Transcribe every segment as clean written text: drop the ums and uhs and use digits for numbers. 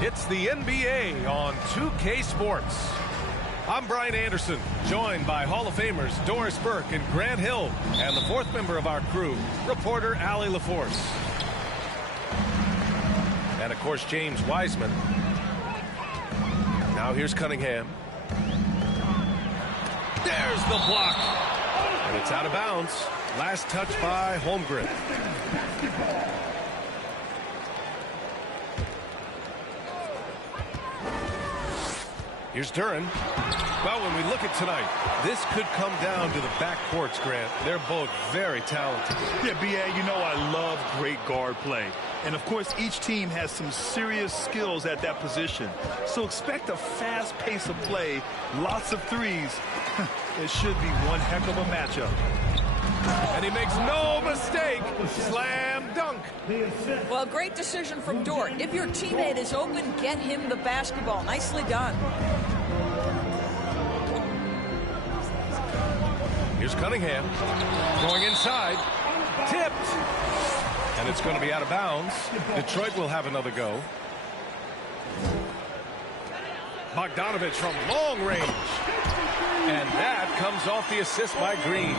It's the NBA on 2K Sports. I'm Brian Anderson, joined by Hall of Famers Doris Burke and Grant Hill, and the fourth member of our crew, reporter Allie LaForce. And, of course, James Wiseman. Now here's Cunningham. There's the block. And it's out of bounds. Last touch by Holmgren. Here's Duren. Well, when we look at tonight, this could come down to the backcourts, Grant. They're both very talented. Yeah, B.A., you know I love great guard play. And, of course, each team has some serious skills at that position. So expect a fast pace of play, lots of threes. It should be one heck of a matchup. And he makes no mistake. Slam dunk. Well, great decision from Dort. If your teammate is open, get him the basketball. Nicely done. Here's Cunningham. Going inside. Tipped. And it's going to be out of bounds. Detroit will have another go. Bogdanovich from long range. And that comes off the assist by Green.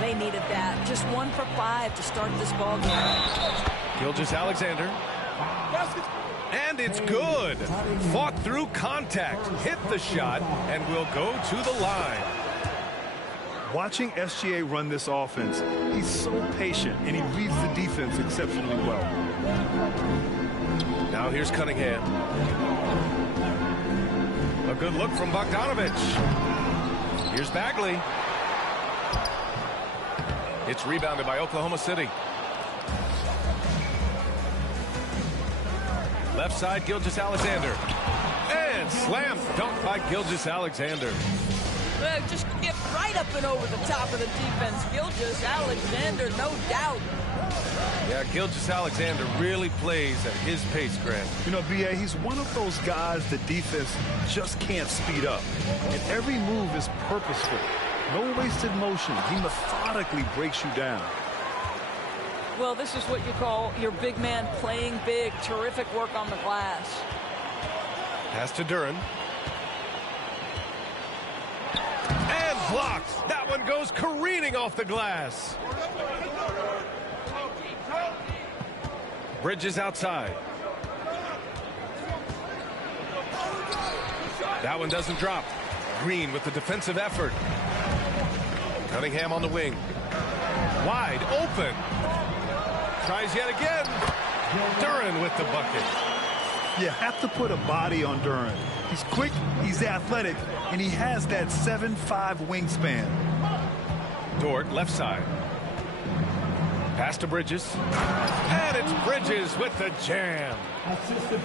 They needed that. Just 1 for 5 to start this ball game. Gilgeous-Alexander. And it's good. Fought through contact. Hit the shot and will go to the line. Watching SGA run this offense, he's so patient and he reads the defense exceptionally well. Now here's Cunningham. A good look from Bogdanovich. Here's Bagley. It's rebounded by Oklahoma City. Left side, Gilgeous-Alexander. And slam dunk by Gilgeous-Alexander. Just get right up and over the top of the defense. Gilgeous-Alexander, no doubt. Yeah, Gilgeous-Alexander really plays at his pace, Grant. You know, B.A., he's one of those guys the defense just can't speed up. And every move is purposeful. No wasted motion. He methodically breaks you down. Well, this is what you call your big man playing big. Terrific work on the glass. Pass to Duren. And blocked. That one goes careening off the glass. Bridges outside. That one doesn't drop. Green with the defensive effort. Cunningham on the wing. Wide open. Tries yet again. Duren with the bucket. You have to put a body on Duren. He's quick, he's athletic, and he has that 7'5" wingspan. Dort, left side. Pass to Bridges. And it's Bridges with the jam.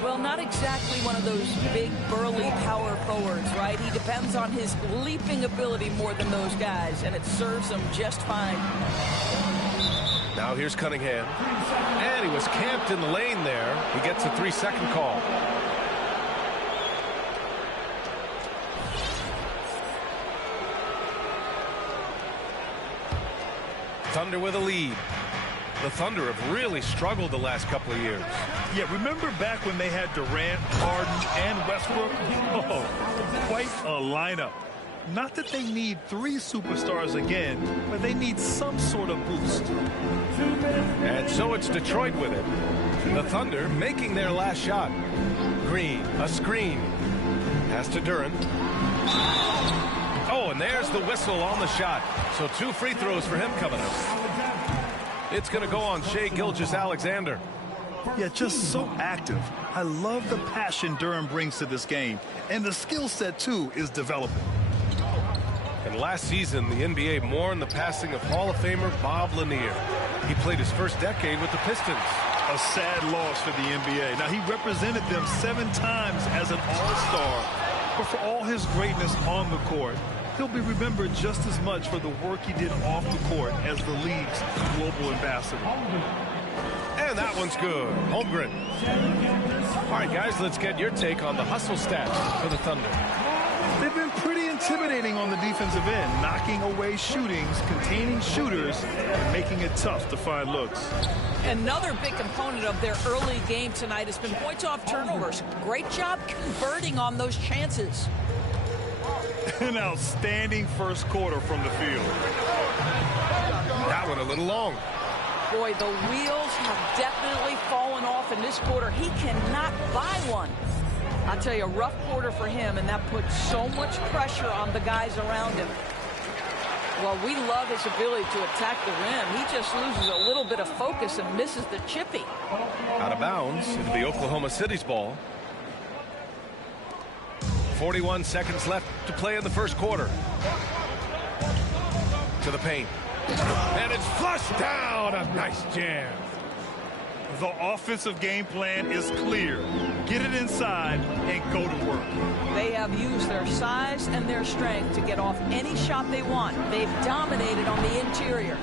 Well, not exactly one of those big, burly power forwards, right? He depends on his leaping ability more than those guys, and it serves him just fine. Now here's Cunningham. And he was camped in the lane there. He gets a 3-second call. Thunder with a lead. The Thunder have really struggled the last couple of years. Yeah, remember back when they had Durant, Harden, and Westbrook? Oh, quite a lineup. Not that they need 3 superstars again, but they need some sort of boost. And so it's Detroit with it. The Thunder making their last shot. Green, a screen. Pass to Duren. Oh, and there's the whistle on the shot. So 2 free throws for him coming up. It's going to go on Shai Gilgeous-Alexander. Yeah, just so active. I love the passion Duren brings to this game. And the skill set, too, is developing. And last season, the NBA mourned the passing of Hall of Famer Bob Lanier. He played his first decade with the Pistons. A sad loss for the NBA. Now, he represented them 7 times as an all-star. But for all his greatness on the court, he'll be remembered just as much for the work he did off the court as the league's global ambassador. And that one's good. Holmgren. All right, guys, let's get your take on the hustle stats for the Thunder. They've been pretty intimidating on the defensive end, knocking away shootings, containing shooters, and making it tough to find looks. Another big component of their early game tonight has been points off turnovers. Great job converting on those chances. An outstanding first quarter from the field. That one a little long. Boy, the wheels have definitely fallen off in this quarter. He cannot buy one. I tell you, a rough quarter for him, and that puts so much pressure on the guys around him. Well, we love his ability to attack the rim. He just loses a little bit of focus and misses the chippy. Out of bounds into the Oklahoma City's ball. 41 seconds left to play in the first quarter. To the paint. And it's flushed down. A nice jam. The offensive game plan is clear. Get it inside and go to work. They have used their size and their strength to get off any shot they want. They've dominated on the interior.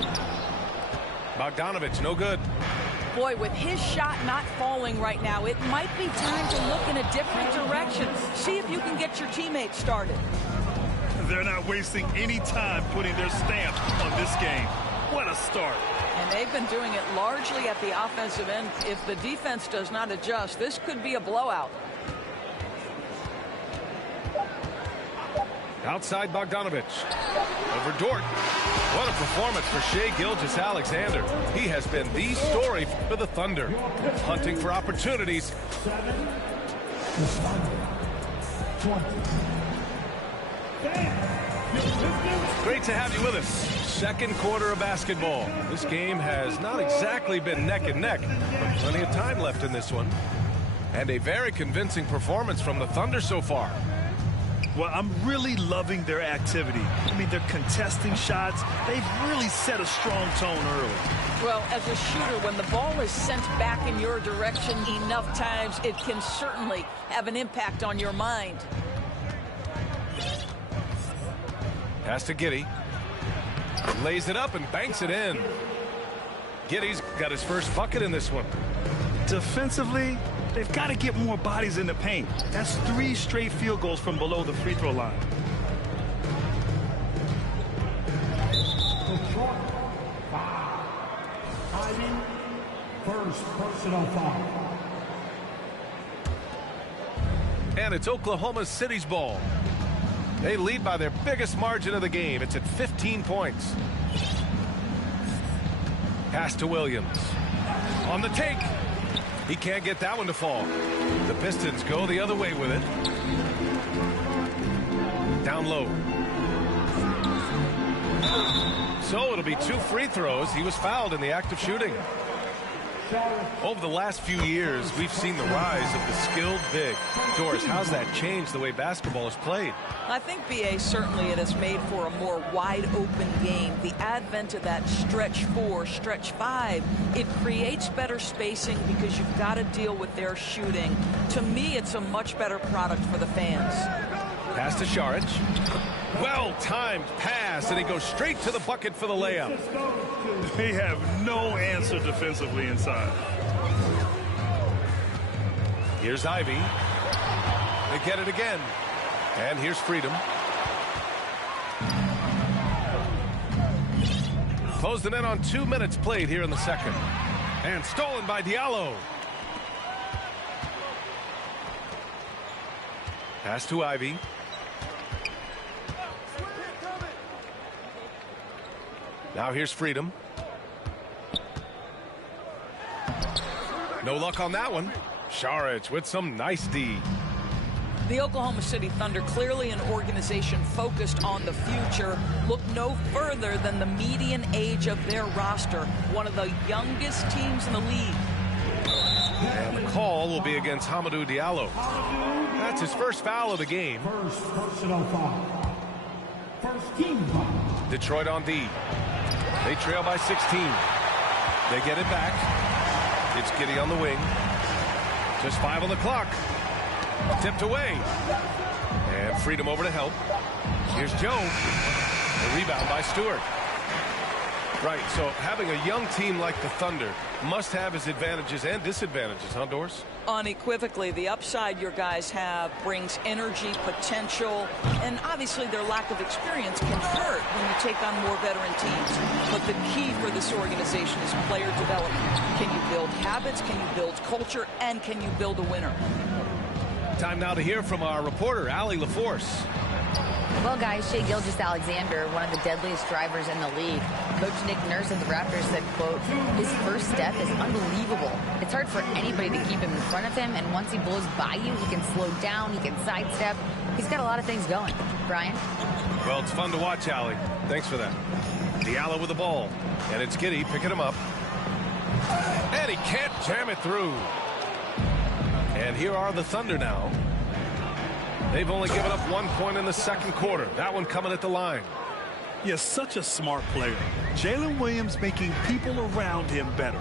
Bogdanovich, no good. Boy, with his shot not falling right now, it might be time to look in a different direction. See if you can get your teammates started. They're not wasting any time putting their stamp on this game. What a start. And they've been doing it largely at the offensive end. If the defense does not adjust, this could be a blowout. Outside Bogdanovich. Over Dort. What a performance for Shai Gilgeous-Alexander. He has been the story for the Thunder. Hunting for opportunities. Great to have you with us. Second quarter of basketball. This game has not exactly been neck and neck, but plenty of time left in this one. And a very convincing performance from the Thunder so far. Well, I'm really loving their activity. I mean, they're contesting shots. They've really set a strong tone early. Well, as a shooter, when the ball is sent back in your direction enough times, it can certainly have an impact on your mind. Pass to Giddey. Lays it up and banks it in. Giddey's got his first bucket in this one. Defensively, they've got to get more bodies in the paint. That's 3 straight field goals from below the free throw line. First personal foul. And it's Oklahoma City's ball. They lead by their biggest margin of the game. It's at 15 points. Pass to Williams. On the take. He can't get that one to fall. The Pistons go the other way with it. Down low. So it'll be 2 free throws. He was fouled in the act of shooting. Over the last few years, we've seen the rise of the skilled big. Doris, how's that changed the way basketball is played? I think, B.A., certainly it has made for a more wide-open game. The advent of that stretch 4, stretch 5, it creates better spacing because you've got to deal with their shooting. To me, it's a much better product for the fans. Pass to Šarić. Well-timed pass, and he goes straight to the bucket for the layup. They have no answer defensively inside. Here's Ivy. They get it again. And here's Freedom. Closing in on 2 minutes played here in the second. And stolen by Diallo. Pass to Ivy. Now here's Freedom. No luck on that one. Saric with some nice D. The Oklahoma City Thunder, clearly an organization focused on the future, look no further than the median age of their roster, one of the youngest teams in the league. And the call will be against Hamidou Diallo. That's his first foul of the game. First personal foul. First team foul. Detroit on D. They trail by 16. They get it back. It's Giddey on the wing. Just 5 on the clock. Tipped away. And Freedom over to help. Here's Joe. The rebound by Stewart. Right, so having a young team like the Thunder must have its advantages and disadvantages, huh, Doris? Unequivocally, the upside your guys have brings energy, potential, and obviously their lack of experience can hurt when you take on more veteran teams. But the key for this organization is player development. Can you build habits? Can you build culture? And can you build a winner? Time now to hear from our reporter, Allie LaForce. Well, guys, Shai Gilgeous-Alexander, one of the deadliest drivers in the league. Coach Nick Nurse of the Raptors said, quote, his first step is unbelievable. It's hard for anybody to keep him in front of him, and once he blows by you, he can slow down, he can sidestep. He's got a lot of things going. Brian? Well, it's fun to watch, Allie. Thanks for that. Diallo with the ball, and it's Giddey picking him up. And he can't jam it through. And here are the Thunder now. They've only given up 1 point in the second quarter. That one coming at the line. Yes, such a smart player. Jalen Williams making people around him better.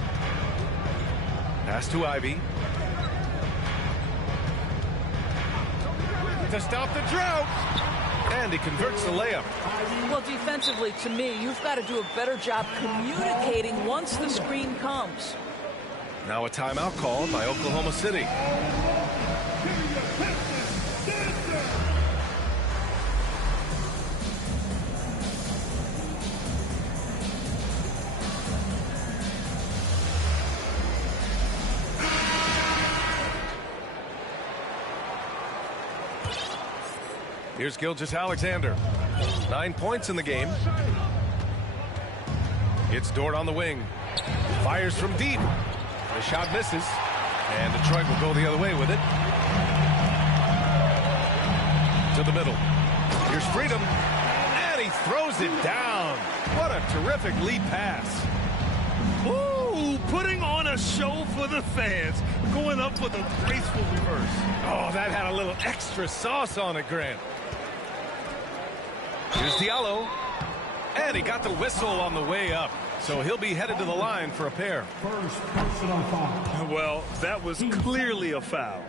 Pass to Ivy. To stop the drought. And he converts the layup. Well, defensively, to me, you've got to do a better job communicating once the screen comes. Now a timeout called by Oklahoma City. Here's Gilgeous-Alexander. 9 points in the game. It's Dort on the wing. Fires from deep. The shot misses. And Detroit will go the other way with it. To the middle. Here's Freedom. And he throws it down. What a terrific lead pass. Ooh, putting on a show for the fans. Going up with a graceful reverse. Oh, that had a little extra sauce on it, Grant. Here's Diallo. And he got the whistle on the way up. So he'll be headed to the line for a pair. First personal foul. Well, that was clearly a foul.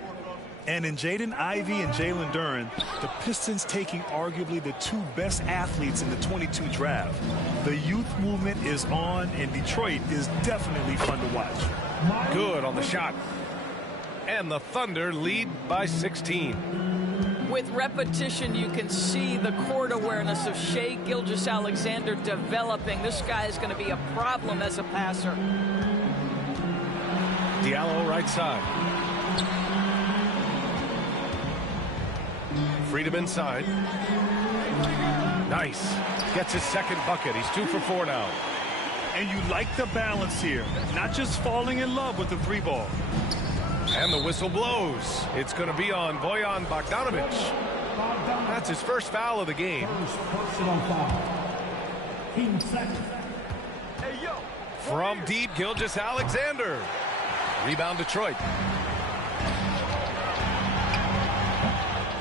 And in Jaden Ivey and Jalen Duren, the Pistons taking arguably the two best athletes in the 22 draft. The youth movement is on, and Detroit is definitely fun to watch. Good on the shot. And the Thunder lead by 16. With repetition, you can see the court awareness of Shai Gilgeous-Alexander developing. This guy is going to be a problem as a passer. Diallo right side. Freedom inside. Nice. Gets his second bucket. He's 2 for 4 now. And you like the balance here. Not just falling in love with the three ball. And the whistle blows. It's going to be on Bojan Bogdanovic. That's his first foul of the game. First personal foul. Team second. From deep, Gilgeous-Alexander. Rebound Detroit.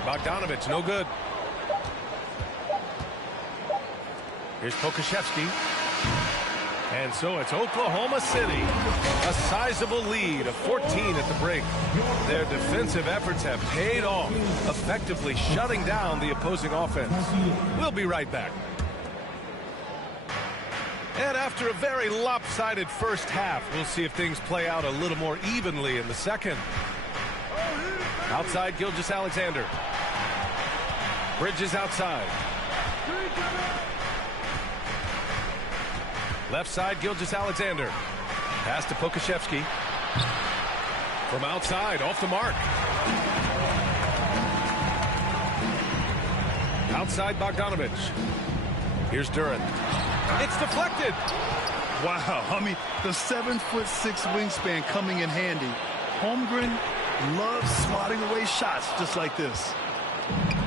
Bogdanovic, no good. Here's Pokashevsky. And so it's Oklahoma City. A sizable lead of 14 at the break. Their defensive efforts have paid off, effectively shutting down the opposing offense. We'll be right back. And after a very lopsided first half, we'll see if things play out a little more evenly in the second. Outside, Gilgeous-Alexander. Bridges outside. Left side, Gilgeous-Alexander. Pass to Pokashevsky. From outside, off the mark. Outside, Bogdanovich. Here's Duran. It's deflected. Wow, I mean, the 7'6" wingspan coming in handy. Holmgren loves swatting away shots just like this.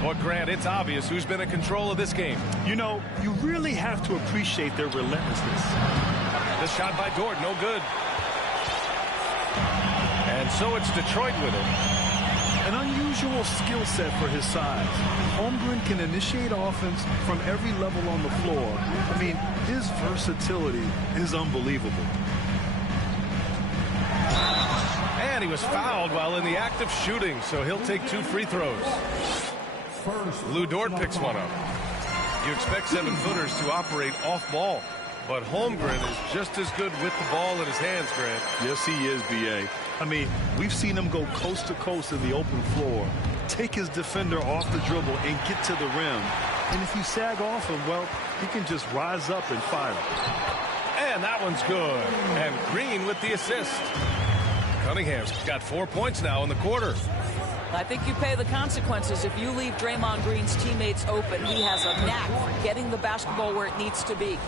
Well, Grant, it's obvious who's been in control of this game. You know, you really have to appreciate their relentlessness. The shot by Dort, no good. And so it's Detroit with it. An unusual skill set for his size. Holmgren can initiate offense from every level on the floor. I mean, his versatility is unbelievable. And he was fouled while in the act of shooting, so he'll take 2 free throws. Lou Dort picks one up. You expect 7-footers to operate off ball, but Holmgren is just as good with the ball in his hands, Grant. Yes, he is, B.A. I mean, we've seen him go coast to coast in the open floor, take his defender off the dribble and get to the rim. And if you sag off him, well, he can just rise up and fire. And that one's good. And Green with the assist. Cunningham's got 4 points now in the quarter. I think you pay the consequences if you leave Draymond Green's teammates open. He has a knack for getting the basketball where it needs to be.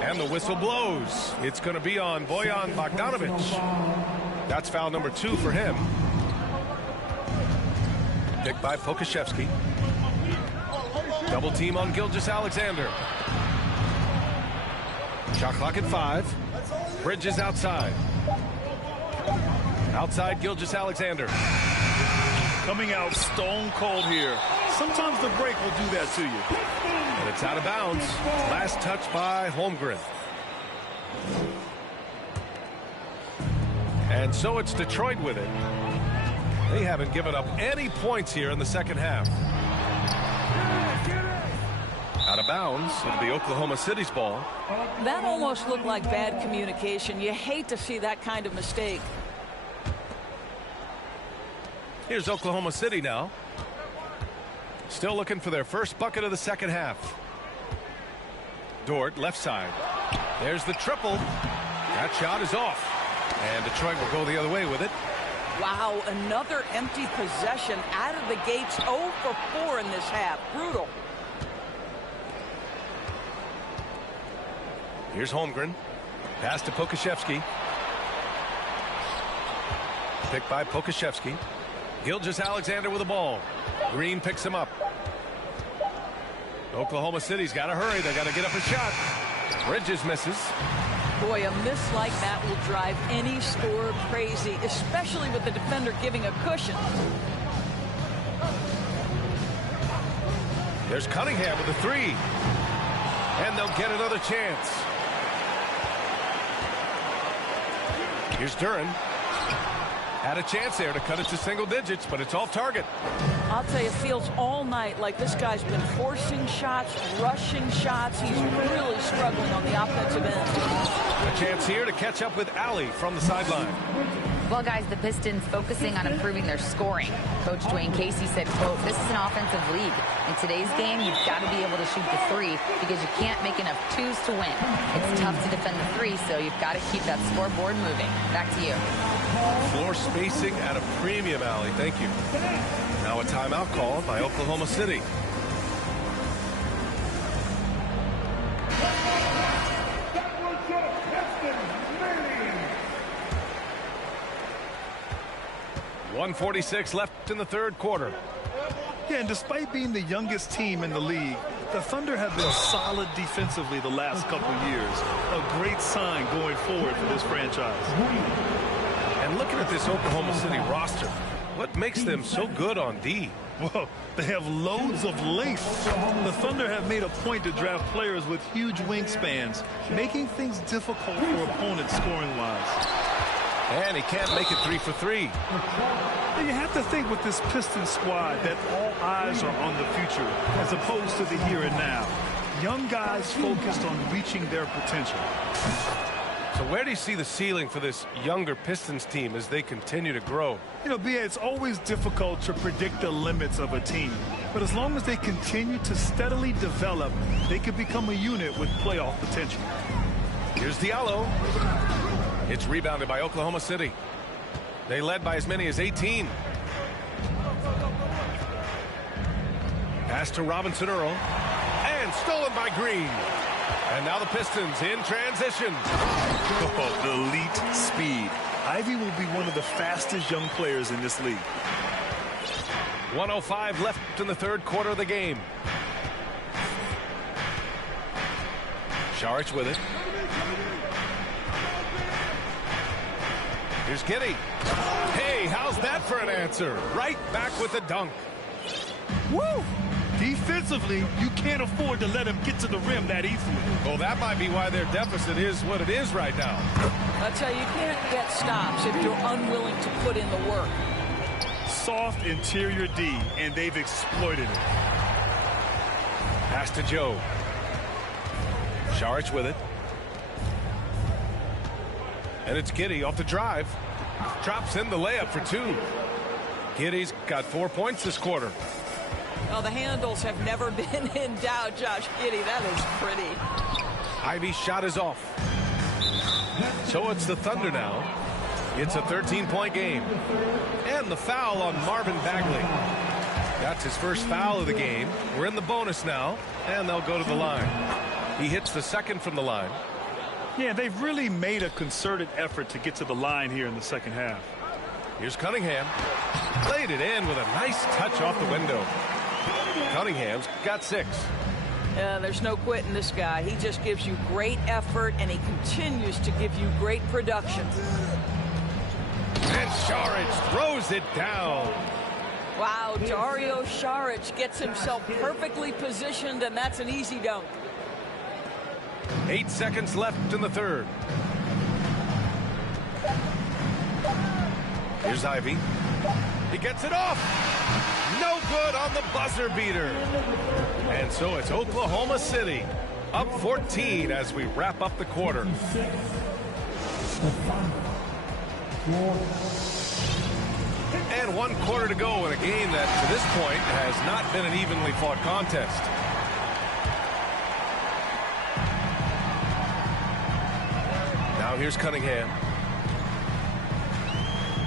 And the whistle blows. It's going to be on Bojan Bogdanovich. That's foul number 2 for him. Picked by Pokashevsky. Double team on Gilgeous-Alexander. Shot clock at 5. Bridges outside. Outside Gilgeous-Alexander. Coming out stone cold here. Sometimes the break will do that to you. And it's out of bounds. Last touch by Holmgren. And so it's Detroit with it. They haven't given up any points here in the second half. Out of bounds. It'll be Oklahoma City's ball. That almost looked like bad communication. You hate to see that kind of mistake. Here's Oklahoma City now. Still looking for their first bucket of the second half. Dort, left side. There's the triple. That shot is off. And Detroit will go the other way with it. Wow, another empty possession out of the gates. 0 for 4 in this half. Brutal. Here's Holmgren. Pass to Pokashevsky. Picked by Pokashevsky. Gilgeous-Alexander with the ball. Green picks him up. Oklahoma City's got to hurry. They got to get up a shot. Bridges misses. Boy, a miss like that will drive any scorer crazy, especially with the defender giving a cushion. There's Cunningham with a 3. And they'll get another chance. Here's Duran. Had a chance there to cut it to single digits, but it's off target. I'll tell you, it feels all night like this guy's been forcing shots, rushing shots. He's really struggling on the offensive end. A chance here to catch up with Allie from the sideline. Well, guys, the Pistons focusing on improving their scoring. Coach Dwayne Casey said, quote, "This is an offensive league. In today's game, you've got to be able to shoot the 3 because you can't make enough 2s to win. It's tough to defend the 3, so you've got to keep that scoreboard moving." Back to you. Floor spacing at a premium, Allie. Thank you. Now a timeout call by Oklahoma City. .146 left in the third quarter. Yeah, and despite being the youngest team in the league, the Thunder have been solid defensively the last couple years. A great sign going forward for this franchise. And looking at this Oklahoma City roster, what makes them so good on D? Well, they have loads of length. The Thunder have made a point to draft players with huge wingspans, making things difficult for opponents scoring-wise. And he can't make it 3 for 3. You have to think with this Pistons squad that all eyes are on the future as opposed to the here and now. Young guys focused on reaching their potential. So where do you see the ceiling for this younger Pistons team as they continue to grow? You know, B.A., it's always difficult to predict the limits of a team. But as long as they continue to steadily develop, they could become a unit with playoff potential. Here's Diallo. It's rebounded by Oklahoma City. They led by as many as 18. Pass to Robinson Earl. And stolen by Green. And now the Pistons in transition. Oh, the elite speed. Ivy will be one of the fastest young players in this league. 1:05 left in the third quarter of the game. Saric with it. Here's Giddey. Hey, how's that for an answer? Right back with the dunk. Woo! Defensively, you can't afford to let him get to the rim that easily. Well, that might be why their deficit is what it is right now. I tell you, you can't get stops if you're unwilling to put in the work. Soft interior D, and they've exploited it. Pass to Joe. Saric with it. And it's Giddey off the drive. Drops in the layup for two. Giddey's got 4 points this quarter. Well, the handles have never been in doubt, Josh Giddey. That is pretty. Ivy's shot is off. So it's the Thunder now. It's a 13-point game. And the foul on Marvin Bagley. That's his first foul of the game. We're in the bonus now, and they'll go to the line. He hits the second from the line. Yeah, they've really made a concerted effort to get to the line here in the second half. Here's Cunningham. Played it in with a nice touch off the window. Cunningham's got 6. Yeah, there's no quitting this guy. He just gives you great effort, and he continues to give you great production. And Saric throws it down. Wow, Dario Saric gets himself perfectly positioned, and that's an easy dunk. 8 seconds left in the third. Here's Ivy. He gets it off. No good on the buzzer beater. And so it's Oklahoma City up 14 as we wrap up the quarter. And 1 quarter to go in a game that to this point has not been an evenly fought contest. Now here's Cunningham.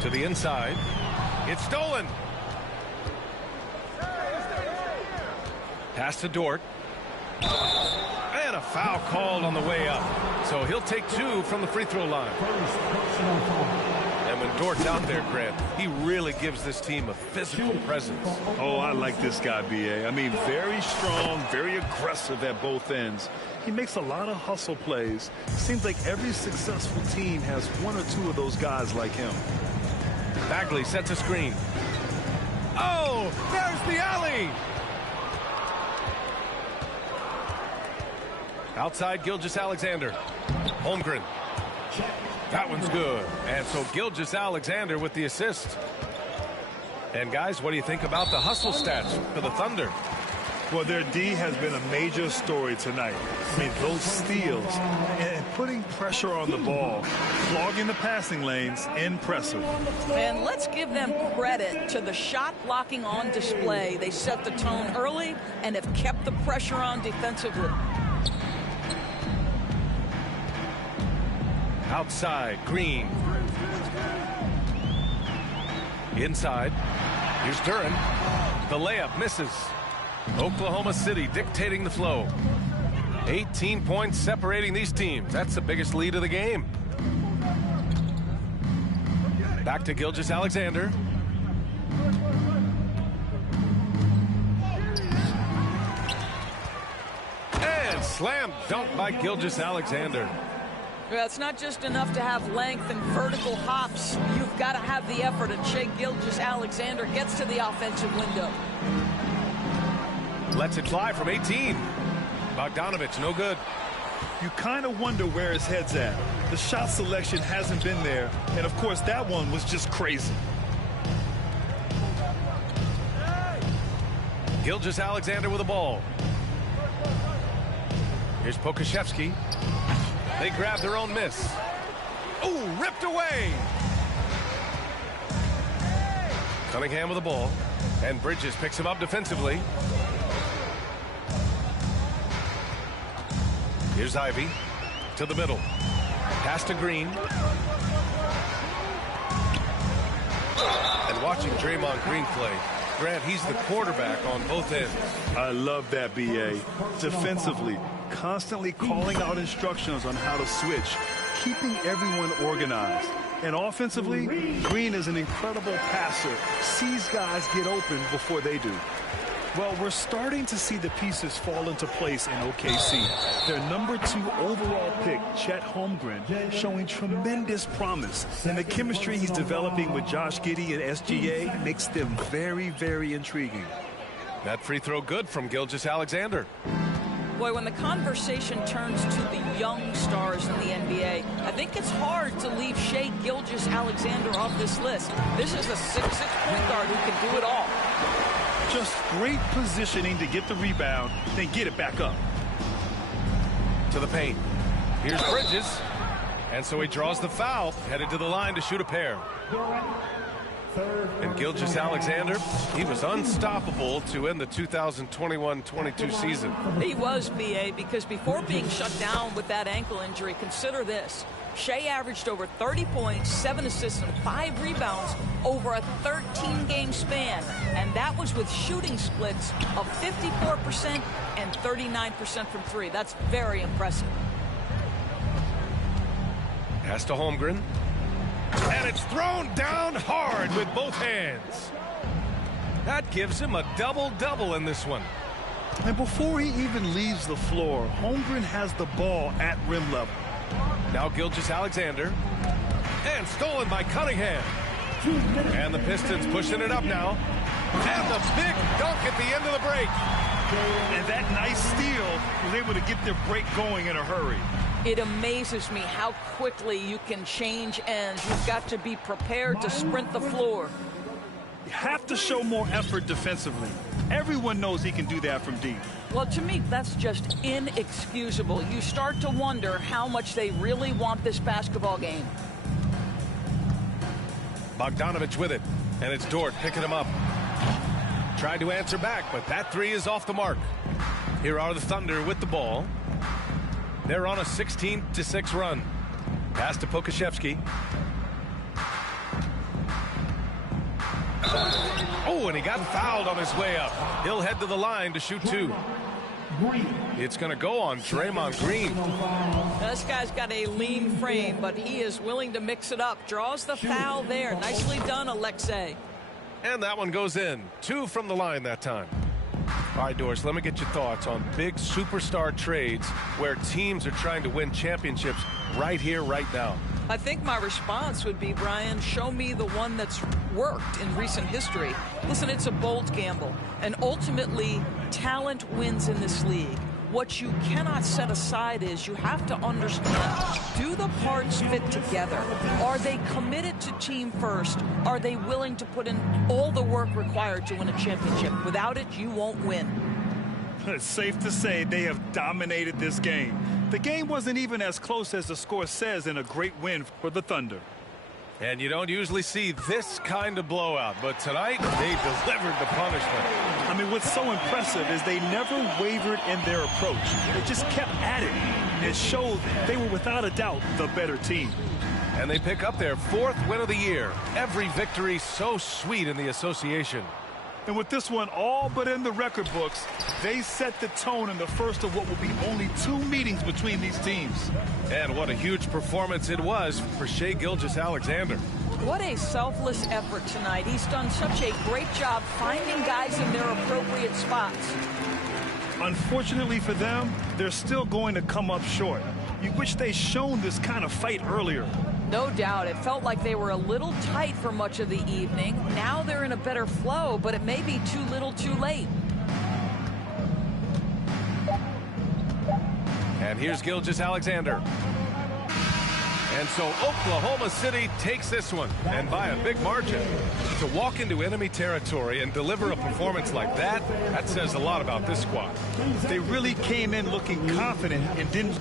To the inside. It's stolen. Pass to Dort. And a foul called on the way up. So he'll take 2 from the free throw line. And when Dort's out there, Grant, he really gives this team a physical presence. Oh, I like this guy, B.A. I mean, very strong, very aggressive at both ends. He makes a lot of hustle plays. Seems like every successful team has 1 or 2 of those guys like him. Bagley sets a screen. Oh, there's the alley. Outside Gilgeous-Alexander. Holmgren. That one's good. And so Gilgeous-Alexander with the assist. And guys, what do you think about the hustle stats for the Thunder? Well, their D has been a major story tonight. I mean, those steals and putting pressure on the ball, clogging the passing lanes, impressive. And let's give them credit to the shot blocking on display. They set the tone early and have kept the pressure on defensively. Outside, Green. Inside, here's Duren. The layup misses. Oklahoma City dictating the flow. 18 points separating these teams. That's the biggest lead of the game. Back to Gilgeous-Alexander. And slam dunk by Gilgeous-Alexander. Well, it's not just enough to have length and vertical hops. You've got to have the effort, and Shai Gilgeous-Alexander gets to the offensive window. Lets it fly from 18. Bogdanovich, no good. You kind of wonder where his head's at. The shot selection hasn't been there, and of course that one was just crazy. Gilgeous-Alexander with the ball. Here's Pokashevsky. They grab their own miss. Ooh, ripped away. Cunningham with the ball. And Bridges picks him up defensively. Here's Ivy to the middle. Pass to Green. And watching Draymond Green play, Grant, he's the quarterback on both ends. I love that, B.A. Defensively, constantly calling out instructions on how to switch, keeping everyone organized. And offensively, Green is an incredible passer, sees guys get open before they do. Well, we're starting to see the pieces fall into place in OKC. Their #2 overall pick, Chet Holmgren, showing tremendous promise. And the chemistry he's developing with Josh Giddey and SGA makes them very, very intriguing. That free throw good from Gilgeous-Alexander. Boy, when the conversation turns to the young stars in the NBA, I think it's hard to leave Shai Gilgeous-Alexander off this list. This is a 6'6" point guard who can do it all. Just great positioning to get the rebound, then get it back up. To the paint. Here's Bridges. And so he draws the foul, headed to the line to shoot a pair. And Gilgeous-Alexander, he was unstoppable to end the 2021-22 season. He was, B.A., because before being shut down with that ankle injury, consider this. Shai averaged over 30 points, 7 assists, and 5 rebounds over a 13-game span. And that was with shooting splits of 54% and 39% from 3. That's very impressive. Pass to Holmgren. And it's thrown down hard with both hands. That gives him a double-double in this one. And before he even leaves the floor, Holmgren has the ball at rim level. Now Gilgeous-Alexander. And stolen by Cunningham. And the Pistons pushing it up now. And the big dunk at the end of the break. And that nice steal was able to get their break going in a hurry. It amazes me how quickly you can change ends. You've got to be prepared to sprint the floor. You have to show more effort defensively. Everyone knows he can do that from deep. Well, to me, that's just inexcusable. You start to wonder how much they really want this basketball game. Bogdanovich with it. And it's Dort picking him up. Tried to answer back, but that three is off the mark. Here are the Thunder with the ball. They're on a 16-6 run. Pass to Pokashevsky. Oh, and he got fouled on his way up. He'll head to the line to shoot 2. It's going to go on Draymond Green. This guy's got a lean frame, but he is willing to mix it up. Draws the foul there. Nicely done, Alexei. And that one goes in. 2 from the line that time. All right, Doris, let me get your thoughts on big superstar trades where teams are trying to win championships right here, right now. I think my response would be, Brian, show me the one that's worked in recent history. Listen, it's a bold gamble, and ultimately, talent wins in this league. What you cannot set aside is you have to understand, do the parts fit together? Are they committed to team first? Are they willing to put in all the work required to win a championship? Without it, you won't win. It's safe to say they have dominated this game. The game wasn't even as close as the score says in a great win for the Thunder. And you don't usually see this kind of blowout, but tonight they delivered the punishment. I mean, what's so impressive is they never wavered in their approach. They just kept at it. It showed they were without a doubt the better team. And they pick up their 4th win of the year. Every victory so sweet in the association. And with this one all but in the record books, they set the tone in the first of what will be only 2 meetings between these teams. And what a huge performance it was for Shai Gilgeous-Alexander. What a selfless effort tonight. He's done such a great job finding guys in their appropriate spots. Unfortunately for them, they're still going to come up short. You wish they'd shown this kind of fight earlier. No doubt. It felt like they were a little tight for much of the evening. Now they're in a better flow, but it may be too little too late. And here's Gilgeous-Alexander. And so Oklahoma City takes this one, and by a big margin. To walk into enemy territory and deliver a performance like that, that says a lot about this squad. They really came in looking confident and didn't